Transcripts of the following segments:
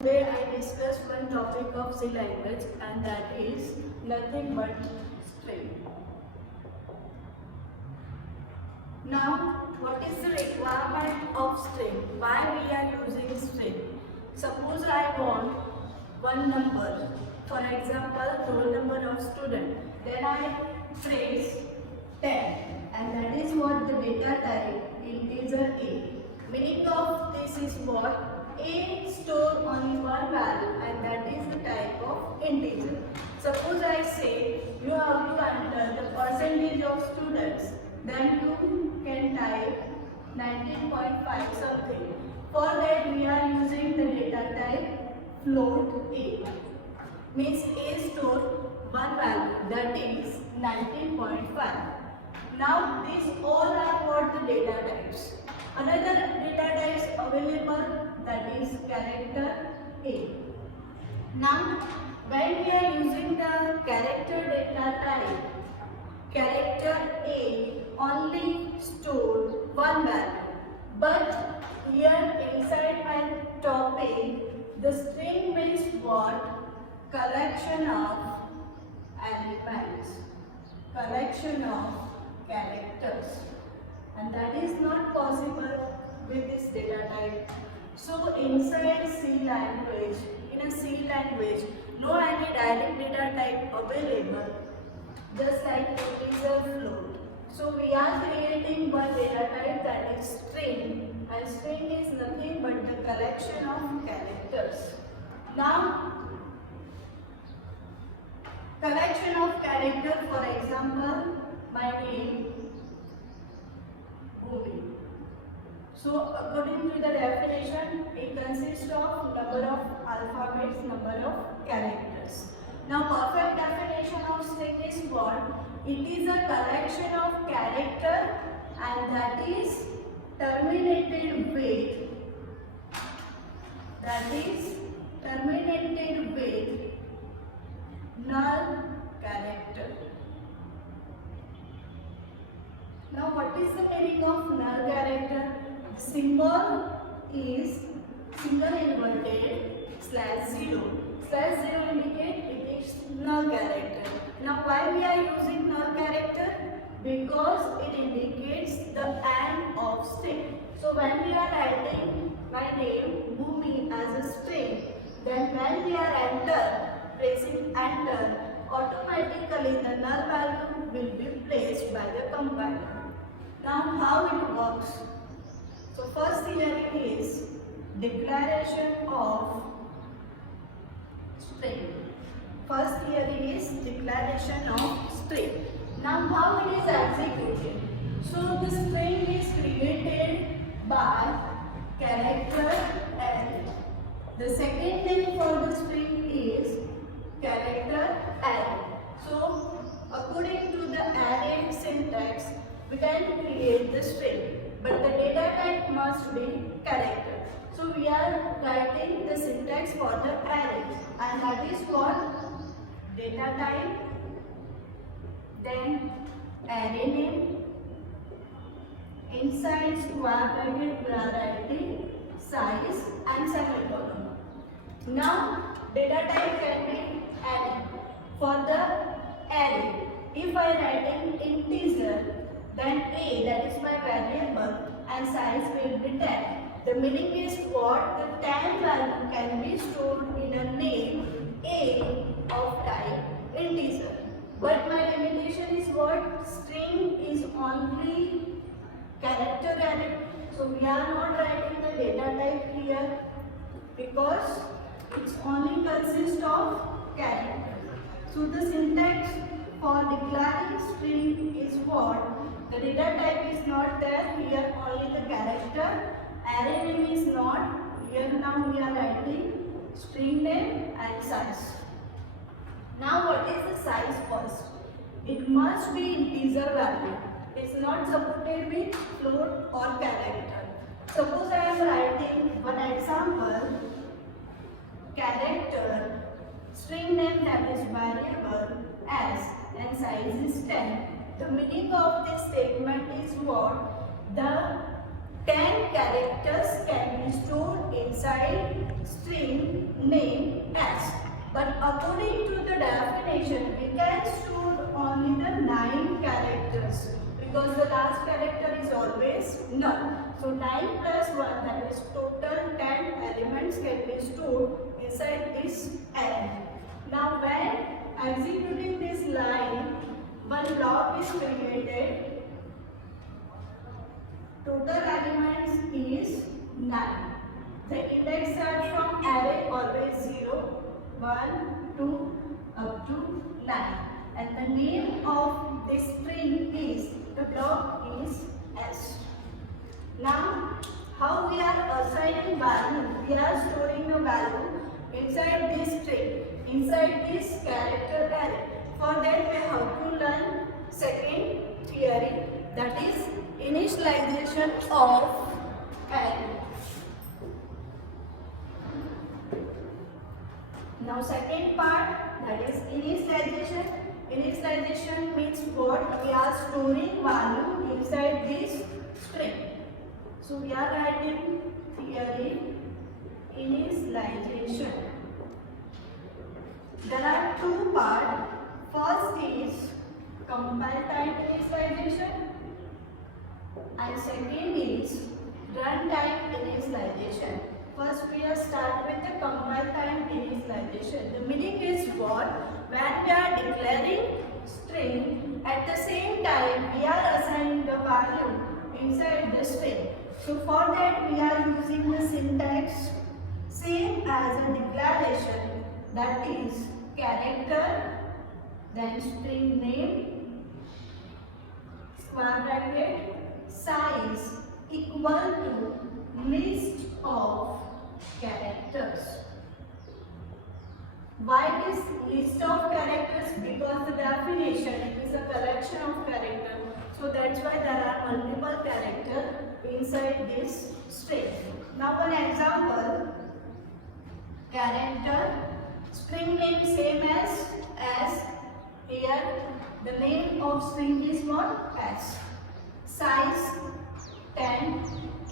Today I discuss one topic of C language, and that is nothing but string. Now, what is the requirement of string? Why we are using string? Suppose I want one number, for example, roll number of student. Then I phrase 10, and that is what the data type integer A. Meaning of this is what? A store only one value, and that is the type of integer. Suppose I say you have to enter the percentage of students, then you can type 19.5 something. For that we are using the data type float A. Means A store one value, that is 19.5. Now these all are what the data types. Another data types available, that is character A. Now when we are using the character data type, character A only store one value. But here inside my topic, the string means what? Collection of elements, collection of characters, and that is not possible with this data type. So inside C language, in a C language, no any direct data type available, just like integer float. So we are creating one data type, that is string, and string is nothing but the collection of characters. Now collection of character, for example, my name Bhumi. So according to the definition, it consists of number of alphabets, number of characters. Now perfect definition of string is what? It is a collection of character, and that is terminated with, null character. Now what is the meaning of null character? The symbol is single inverted /0. /0 indicate it is null character. Now why we are using null character? Because it indicates the end of string. So when we are writing my name Bhumi as a string, then when we are pressing enter, automatically the null value will be placed by the compiler. Now how it works? So first theory is declaration of string. First theory is declaration of string. Now how it is executed? So the string is created by character array. The second name for the string is character array. So according to the array syntax, we can create the string, but the data type must be character. So we are writing the syntax for the array, and that is what? Data type, then array name, inside square bracket we are writing size and semicolon. Now data type can be array. For the array, if I writing integer, then A, that is my variable, and size will be 10. The meaning is what? The 10 value can be stored in a name A of type integer. But my limitation is what? String is only character array. So we are not writing the data type here because it's only consists of character. So the syntax for declaring string is what? The data type is not there, here only the character. Array name is not, here now we are writing string name and size. Now what is the size first? It must be integer value. It's not supported with float or character. Suppose I am writing one example, character, string name, that is variable s, and size is 10. The meaning of this statement is what? The 10 characters can be stored inside string name S. But according to the definition, we can store only the 9 characters because the last character is always null. So 9 plus 1, that is total 10 elements can be stored inside this array. Now when executing this line, one block is created. Total elements is 9. The index start from array always 0, 1, 2 up to 9. And the name of this string is, the block is S. Now, how we are assigning value? We are storing the value inside this string, inside this character array. For that we have to learn second theory, that is initialization of array. Now second part, that is initialization. Initialization means what? We are storing value inside this string. So we are writing theory initialization. There are two parts. First is compile time initialization and second is runtime initialization. First we are start with the compile time initialization. The meaning is what? When we are declaring string, at the same time we are assigning the value inside the string. So for that we are using the syntax same as a declaration, that is character, then string name, square bracket, size equal to list of characters. Why this list of characters? Because the definition, it is a collection of characters. So that's why there are multiple characters inside this string. Now one example, character, string name same as here. The name of string is what? S. Size 10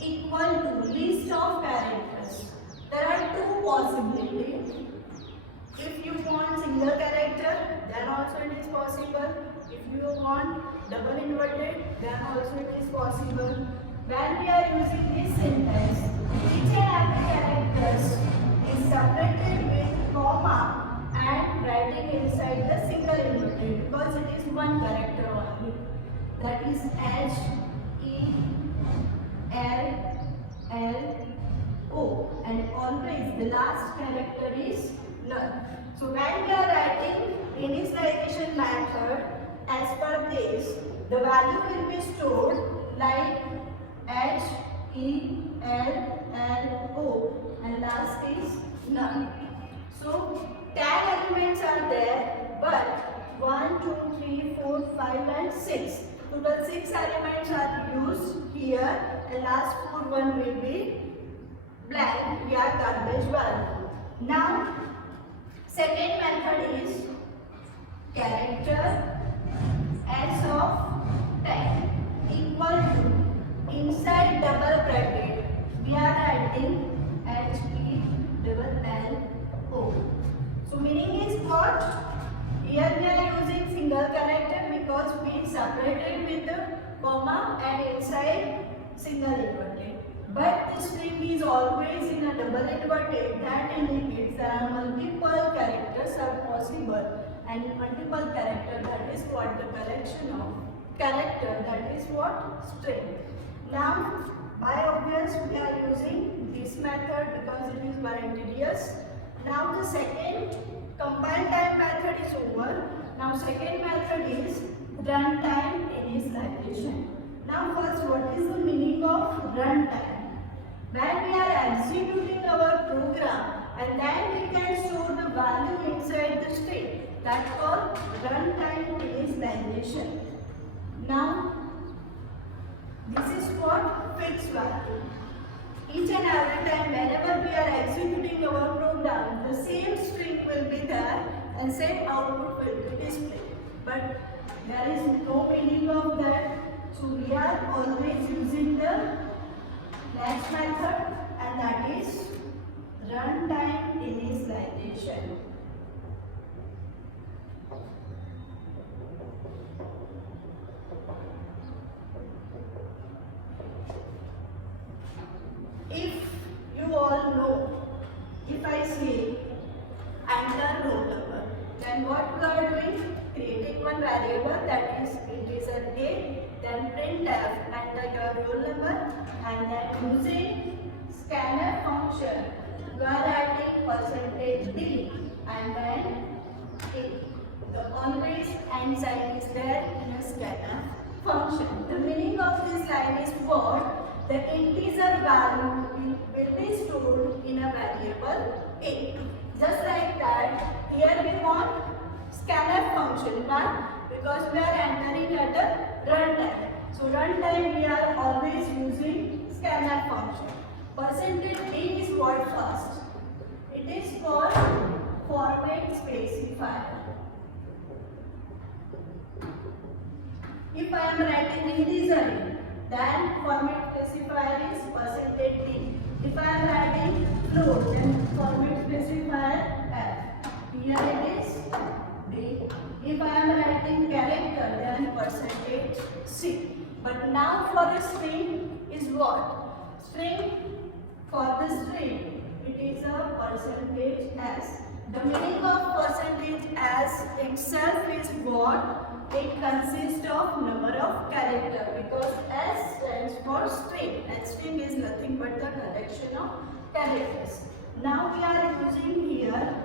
equal to list of characters. There are two possibilities. If you want single character, then also it is possible. If you want double inverted, then also it is possible. When we are using this syntax, each and every character is separated with comma and writing inside the single inverted because it is one character only. That is H, E, L, L, O, and always the last character is null. So when we are writing initialization method, as per this, the value will be stored like H, E, L, L, O, and last is null. So 10 elements are there, but 1, 2, 3, 4, 5 and 6. Total 6 elements are used here, and last 4 one will be blank. We are garbage value. Now second method is character S of 10 equal to inside double bracket we are writing H E double L O. So meaning is what? Here we are using single character because we separated with the comma and inside single inverted. But the string is always in a double inverted. That indicates there are multiple characters are possible, and multiple character, that is what the collection of character, that is what string. Now by obvious we are using this method because it is very tedious. Now the second compile time method is over. Now second method is runtime initialization. Now first, what is the meaning of runtime? When we are executing our program and then we can store the value inside the string, that's called runtime initialization. Now this is what fixed value. Each and every time whenever we are executing our program, the same string will be there and same output will be displayed. But there is no meaning of that. So we are always using the next method, and that is runtime initialization. If you all know, if I say enter roll number, then what we are doing? Creating one variable, that is integer a, then printf enter your roll number, and then using scanf function you are writing %d and then a. The always and sign is there in a scanf function. The meaning of this line is what? The integer value will be stored in a variable a. Just like that, here we want scanf function. Why? Because we are entering at a runtime. So runtime we are always using scanf function. %d is what first? It is called format specifier. If I am writing integer, then format specifier is %d. If I am writing float, then format specifier f. Here it is d. If I am writing character, then %c. But now for a string is what? String, for the string, it is a %s. The meaning of %s itself is what? It consists of number of characters, because S stands for string and string is nothing but the collection of characters. Now we are using here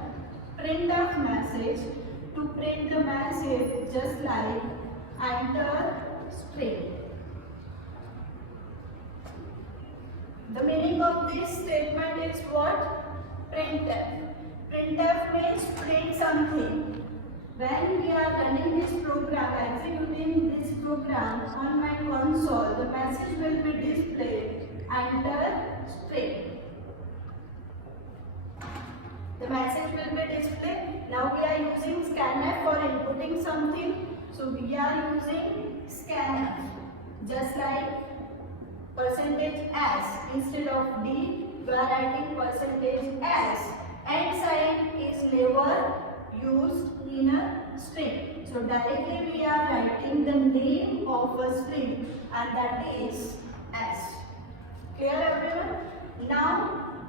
printf message to print the message just like enter string. The meaning of this statement is what? Printf. Printf means print something. When we are running this program, executing this program on my console, the message will be displayed enter string. The message will be displayed. Now we are using scanf for inputting something. So we are using scanf. Just like %s instead of d, we are writing %s. And sign is never used in a string. So directly we are writing the name of a string, and that is s. Clear everyone? Now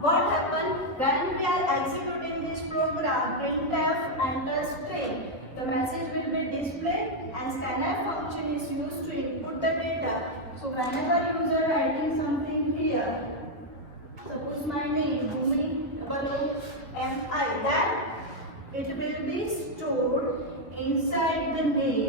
what happens when we are executing this program printf enter string? The message will be displayed and scanf function is used to input the data. So whenever user writing something here, suppose my name Bhumi MI, that it will be stored inside the name